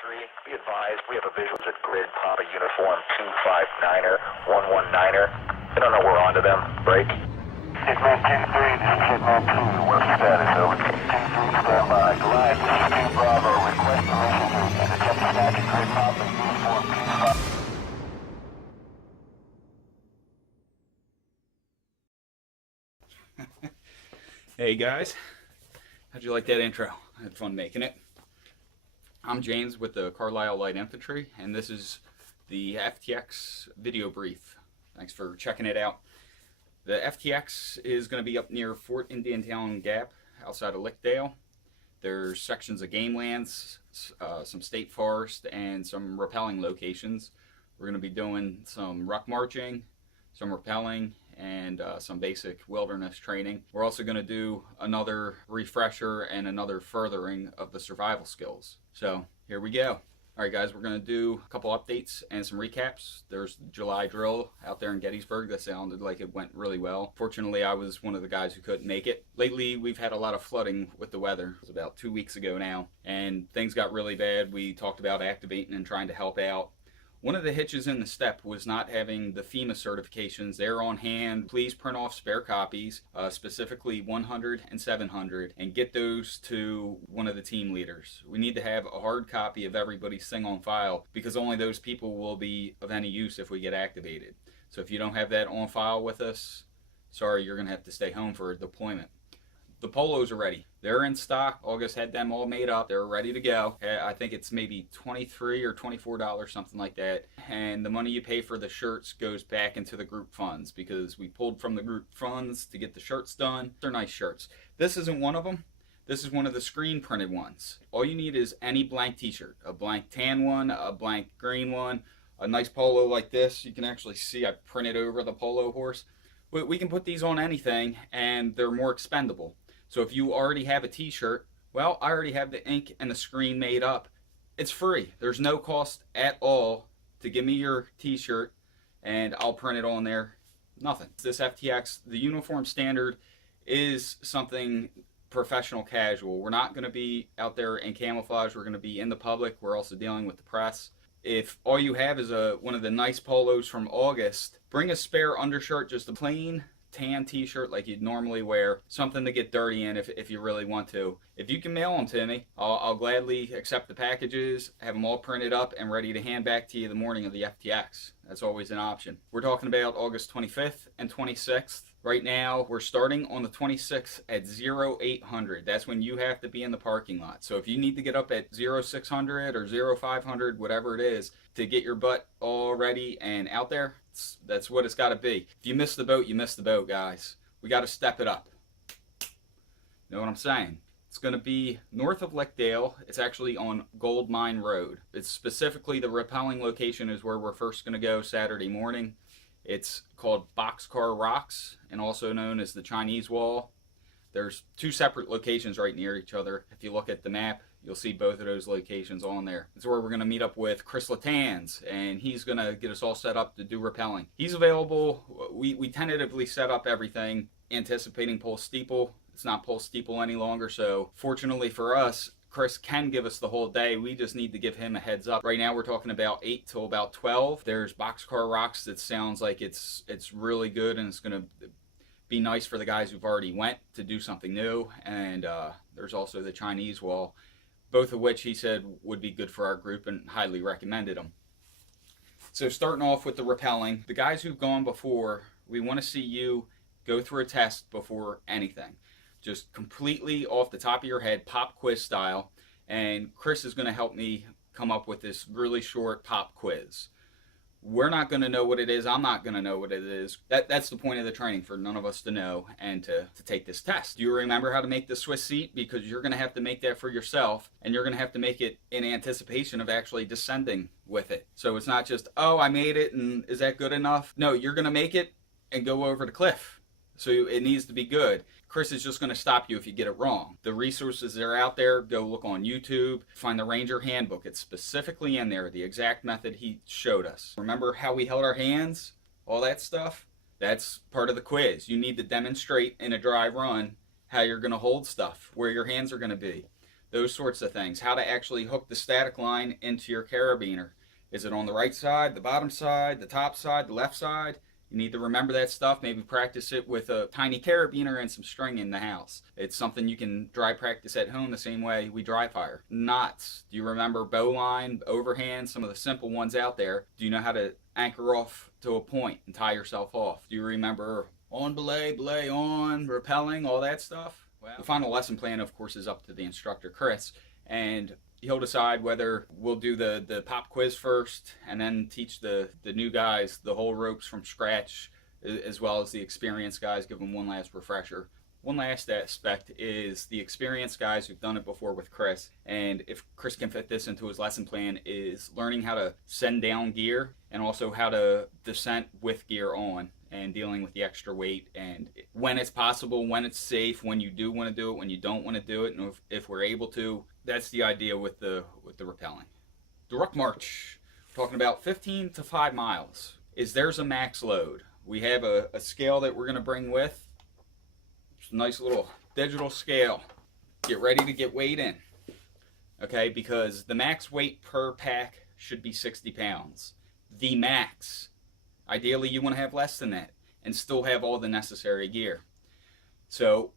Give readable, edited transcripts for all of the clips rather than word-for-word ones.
Be advised, we have a visuals at grid Papa uniform 259er, 119er. I don't know we're onto them. Break. Hitman 10-3, this is Hitman 2. What's the status? Over. 10-3, stand by. Glide, this is Team Bravo. Request permission to attempt to snatch at grid Papa uniform 25. Hey guys, how'd you like that intro? I had fun making it. I'm James with the Carlisle Light Infantry, and this is the FTX video brief. Thanks for checking it out. The FTX is going to be up near Fort Indiantown Gap outside of Lickdale. There's sections of game lands, some state forest, and some rappelling locations. We're going to be doing some ruck marching, some rappelling, and some basic wilderness training. We're also going to do another refresher and another furthering of the survival skills. So here we go. Alright guys, we're going to do a couple updates and some recaps. There's the July drill out there in Gettysburg that sounded like it went really well. Fortunately, I was one of the guys who couldn't make it. Lately, we've had a lot of flooding with the weather. It was about 2 weeks ago now, and things got really bad. We talked about activating and trying to help out. One of the hitches in the step was not having the FEMA certifications there on hand. Please print off spare copies, specifically 100 and 700, and get those to one of the team leaders. We need to have a hard copy of everybody's thing on file, because only those people will be of any use if we get activated. So if you don't have that on file with us, sorry, you're going to have to stay home for a deployment. The polos are ready. They're in stock. August had them all made up. They're ready to go. I think it's maybe $23 or $24, something like that. And the money you pay for the shirts goes back into the group funds, because we pulled from the group funds to get the shirts done. They're nice shirts. This isn't one of them. This is one of the screen printed ones. All you need is any blank t-shirt. A blank tan one, a blank green one, a nice polo like this. You can actually see I printed over the polo horse. We can put these on anything, and they're more expendable. So if you already have a t-shirt, well, I already have the ink and the screen made up. It's free. There's no cost at all to give me your t-shirt, and I'll print it on there. Nothing. This FTX, the uniform standard is something professional casual. We're not going to be out there in camouflage. We're going to be in the public. We're also dealing with the press. If all you have is one of the nice polos from August, bring a spare undershirt, just a plain tan t-shirt like you'd normally wear, something to get dirty in if you really want to. If you can mail them to me, I'll gladly accept the packages, have them all printed up and ready to hand back to you the morning of the FTX. That's always an option. We're talking about August 25th and 26th. Right now, we're starting on the 26th at 0800. That's when you have to be in the parking lot. So if you need to get up at 0600 or 0500, whatever it is, to get your butt all ready and out there, that's what it's got to be. If you miss the boat, you miss the boat, guys. We got to step it up. Know what I'm saying? It's going to be north of Lickdale. It's actually on Gold Mine Road. It's specifically the rappelling location is where we're first going to go Saturday morning. It's called Boxcar Rocks, and also known as the Chinese Wall. There's two separate locations right near each other. If you look at the map, you'll see both of those locations on there. It's where we're going to meet up with Chris Latans, and he's going to get us all set up to do rappelling. He's available. We tentatively set up everything, anticipating Pulse Steeple. It's not Pulse Steeple any longer, so fortunately for us, Chris can give us the whole day. We just need to give him a heads up. Right now we're talking about 8 till about 12. There's Boxcar Rocks that sounds like it's really good, and it's going to be nice for the guys who've already went to do something new. And there's also the Chinese Wall, both of which he said would be good for our group and highly recommended them. So starting off with the rappelling, the guys who've gone before, we want to see you go through a test before anything. Just completely off the top of your head, pop quiz style, and Chris is going to help me come up with this really short pop quiz. We're not going to know what it is. I'm not going to know what it is. That's the point of the training, for none of us to know and to take this test. Do you remember how to make the Swiss seat? Because you're going to have to make that for yourself, and you're going to have to make it in anticipation of actually descending with it. So it's not just, oh, I made it, and is that good enough? No, you're going to make it and go over the cliff. So it needs to be good. Chris is just going to stop you if you get it wrong. The resources that are out there, go look on YouTube, find the Ranger Handbook. It's specifically in there, the exact method he showed us. Remember how we held our hands? All that stuff? That's part of the quiz. You need to demonstrate in a dry run how you're going to hold stuff, where your hands are going to be. those sorts of things. How to actually hook the static line into your carabiner. Is it on the right side, the bottom side, the top side, the left side? You need to remember that stuff. Maybe practice it with a tiny carabiner and some string in the house. It's something you can dry practice at home the same way we dry fire. Knots. Do you remember bowline, overhand, some of the simple ones out there? Do you know how to anchor off to a point and tie yourself off? Do you remember on belay, belay on, rappelling, all that stuff? Well, the final lesson plan, of course, is up to the instructor, Chris, and he'll decide whether we'll do the pop quiz first and then teach the new guys the whole ropes from scratch, as well as the experienced guys, give them one last refresher. One last aspect is the experienced guys who've done it before with Chris, and if Chris can fit this into his lesson plan, is learning how to send down gear and also how to descent with gear on, and dealing with the extra weight, and when it's possible, when it's safe, when you do want to do it, when you don't want to do it, and if we're able to. That's the idea with the rappelling. The ruck march, we're talking about 15 to 5 miles. There's a max load. We have a scale that we're going to bring with. It's a nice little digital scale. Get ready to get weighed in. Okay, because the max weight per pack should be 60 pounds. The max. Ideally, you want to have less than that and still have all the necessary gear. So,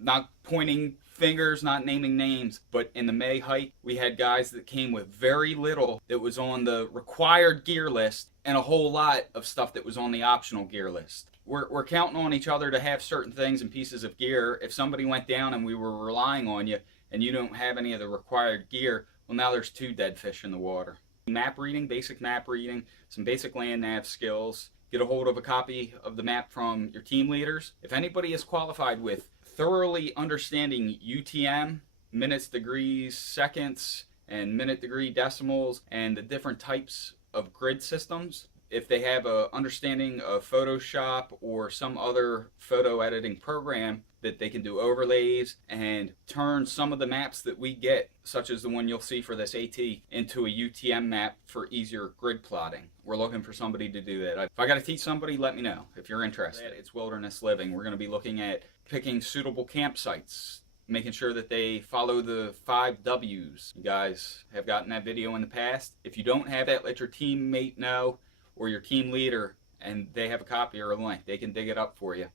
not pointing fingers, not naming names, but in the May hike, we had guys that came with very little that was on the required gear list and a whole lot of stuff that was on the optional gear list. We're counting on each other to have certain things and pieces of gear. If somebody went down and we were relying on you and you don't have any of the required gear, well, now there's 2 dead fish in the water. Map reading, basic map reading, some basic land nav skills. Get a hold of a copy of the map from your team leaders. If anybody is qualified with thoroughly understanding UTM, minutes, degrees, seconds, and minute, degree, decimals, and the different types of grid systems, if they have an understanding of Photoshop or some other photo editing program, that they can do overlays and turn some of the maps that we get, such as the one you'll see for this AT, into a UTM map for easier grid plotting. We're looking for somebody to do that. If I got to teach somebody, let me know if you're interested. It's wilderness living. We're going to be looking at picking suitable campsites, making sure that they follow the 5 W's. You guys have gotten that video in the past. If you don't have that, let your teammate know, or your team leader, and they have a copy or a link. They can dig it up for you.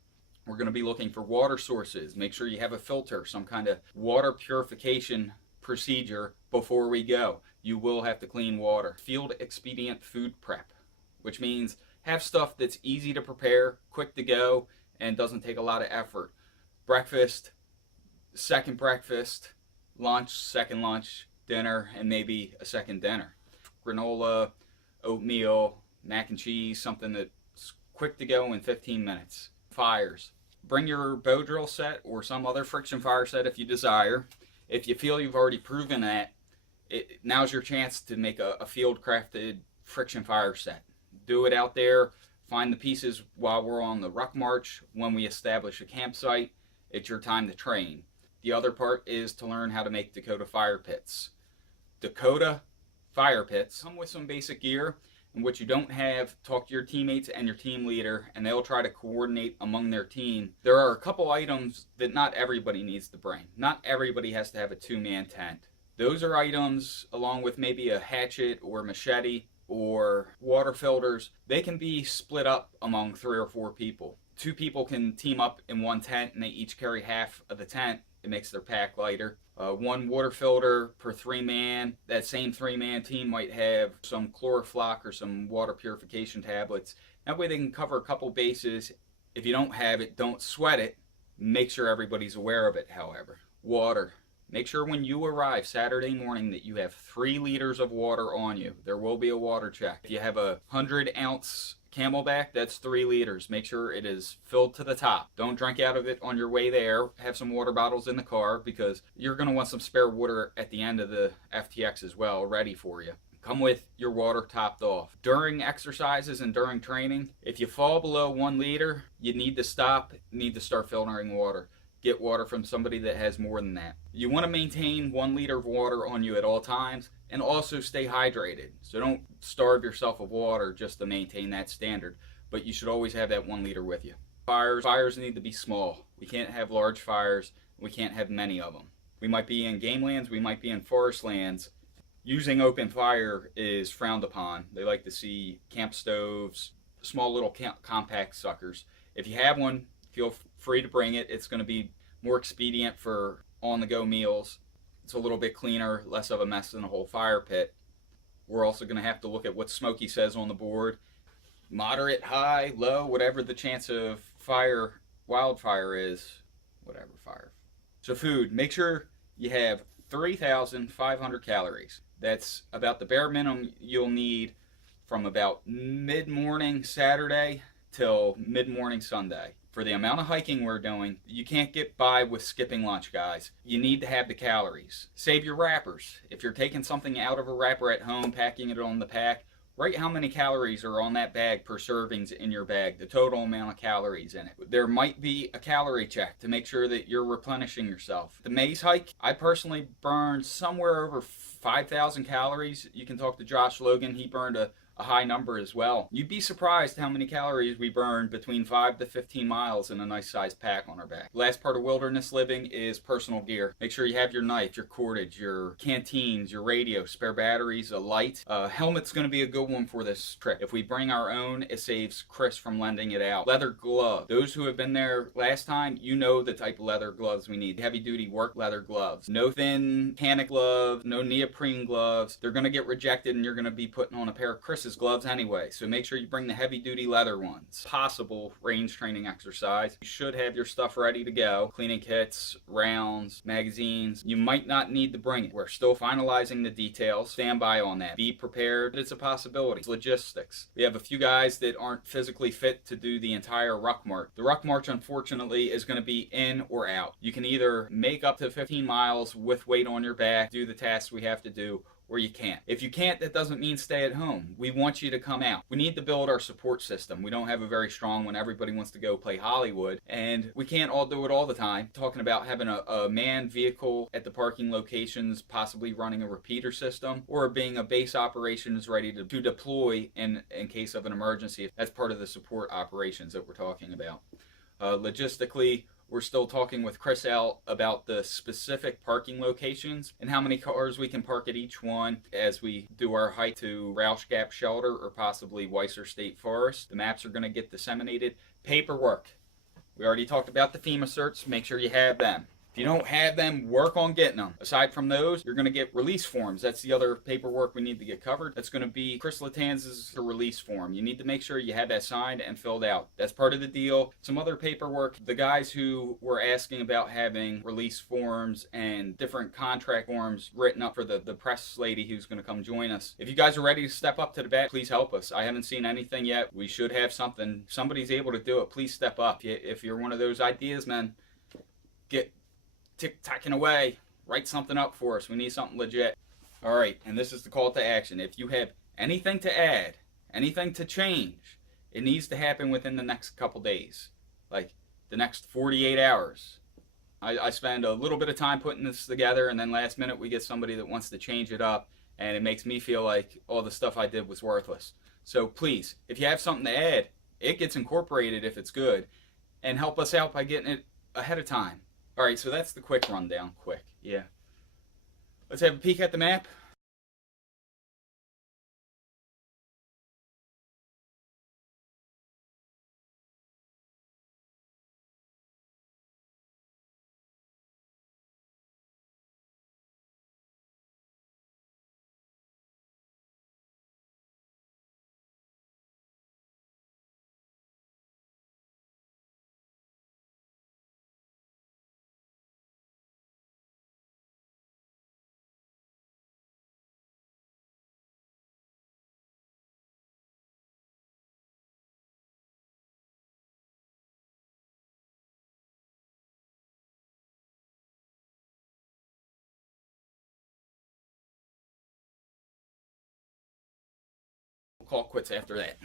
We're going to be looking for water sources. Make sure you have a filter, some kind of water purification procedure before we go. You will have to clean water. Field expedient food prep, which means have stuff that's easy to prepare, quick to go, and doesn't take a lot of effort. Breakfast, second breakfast, lunch, second lunch, dinner, and maybe a second dinner. Granola, oatmeal, mac and cheese, something that's quick to go in 15 minutes. Fires. Bring your bow drill set or some other friction fire set if you desire. If you feel you've already proven that, now's your chance to make a field crafted friction fire set. Do it out there. Find the pieces while we're on the ruck march. When we establish a campsite, it's your time to train. The other part is to learn how to make Dakota fire pits. Dakota fire pits come with some basic gear, and what you don't have, talk to your teammates and your team leader, and they'll try to coordinate among their team. There are a couple items that not everybody needs to bring. Not everybody has to have a 2-man tent. Those are items, along with maybe a hatchet or machete or water filters. They can be split up among 3 or 4 people. 2 people can team up in one tent and they each carry half of the tent. It makes their pack lighter. 1 water filter per 3-man. That same 3-man team might have some Chloroflock or some water purification tablets. That way they can cover a couple bases. If you don't have it, don't sweat it. Make sure everybody's aware of it, however. Water. Make sure when you arrive Saturday morning that you have 3 liters of water on you. There will be a water check. If you have a 100-ounce Camelback, that's 3 liters. Make sure it is filled to the top. Don't drink out of it on your way there. Have some water bottles in the car because you're going to want some spare water at the end of the FTX as well, ready for you. Come with your water topped off. During exercises and during training, if you fall below 1 liter, you need to stop, need to start filtering water. Get water from somebody that has more than that. You want to maintain 1 liter of water on you at all times, and also stay hydrated. So don't starve yourself of water just to maintain that standard, but you should always have that 1 liter with you. Fires need to be small. We can't have large fires. We can't have many of them. We might be in game lands, we might be in forest lands. Using open fire is frowned upon. They like to see camp stoves, small little compact suckers. If you have one, feel free to bring it. It's going to be more expedient for on-the-go meals. It's a little bit cleaner, less of a mess than a whole fire pit. We're also going to have to look at what Smokey says on the board. Moderate, high, low, whatever the chance of fire, wildfire is, whatever fire. So food, make sure you have 3,500 calories. That's about the bare minimum you'll need from about mid-morning Saturday till mid-morning Sunday. For the amount of hiking we're doing, you can't get by with skipping lunch, guys. You need to have the calories. Save your wrappers. If you're taking something out of a wrapper at home, packing it on the pack, write how many calories are on that bag per servings in your bag, the total amount of calories in it. There might be a calorie check to make sure that you're replenishing yourself. The maze hike, I personally burned somewhere over 5,000 calories. You can talk to Josh Logan, he burned a high number as well. You'd be surprised how many calories we burned between 5 to 15 miles in a nice sized pack on our back. Last part of wilderness living is personal gear. Make sure you have your knife, your cordage, your canteens, your radio, spare batteries, a light. Helmet's going to be a good one for this trip. If we bring our own, it saves Chris from lending it out. Leather gloves. Those who have been there last time, you know the type of leather gloves we need. Heavy duty work leather gloves. No thin panic gloves, no neoprene gloves. They're going to get rejected and you're going to be putting on a pair of Chris's gloves anyway, so make sure you bring the heavy duty leather ones. Possible range training exercise. You should have your stuff ready to go. Cleaning kits, rounds, magazines. You might not need to bring it. We're still finalizing the details. Stand by on that. Be prepared. It's a possibility. Logistics. We have a few guys that aren't physically fit to do the entire ruck march. The ruck march, unfortunately, is going to be in or out. You can either make up to 15 miles with weight on your back, do the tasks we have to do, or you can't. If you can't, that doesn't mean stay at home. We want you to come out. We need to build our support system. We don't have a very strong one. Everybody wants to go play Hollywood, and we can't all do it all the time. Talking about having a manned vehicle at the parking locations, possibly running a repeater system, or being a base operations ready to deploy in case of an emergency. That's part of the support operations that we're talking about. Logistically, we're still talking with Chris L about the specific parking locations and how many cars we can park at each one as we do our hike to Roush Gap Shelter or possibly Weiser State Forest. The maps are going to get disseminated. Paperwork. We already talked about the FEMA certs. Make sure you have them. If you don't have them, work on getting them. Aside from those, you're going to get release forms. That's the other paperwork we need to get covered. That's going to be Chris Latanz's release form. You need to make sure you have that signed and filled out. That's part of the deal. Some other paperwork. The guys who were asking about having release forms and different contract forms written up for the press lady who's going to come join us. If you guys are ready to step up to the bat, please help us. I haven't seen anything yet. We should have something. Somebody's able to do it. Please step up. If you're one of those ideas, man, get tick-tacking away. Write something up for us. We need something legit. All right, and this is the call to action. If you have anything to add, anything to change, it needs to happen within the next couple days, like the next 48 hours. I spend a little bit of time putting this together, and then last minute we get somebody that wants to change it up, and it makes me feel like all the stuff I did was worthless. So please, if you have something to add, it gets incorporated if it's good, and help us out by getting it ahead of time. All right, so that's the quick rundown. Quick, yeah. Let's have a peek at the map. We'll call it quits after that.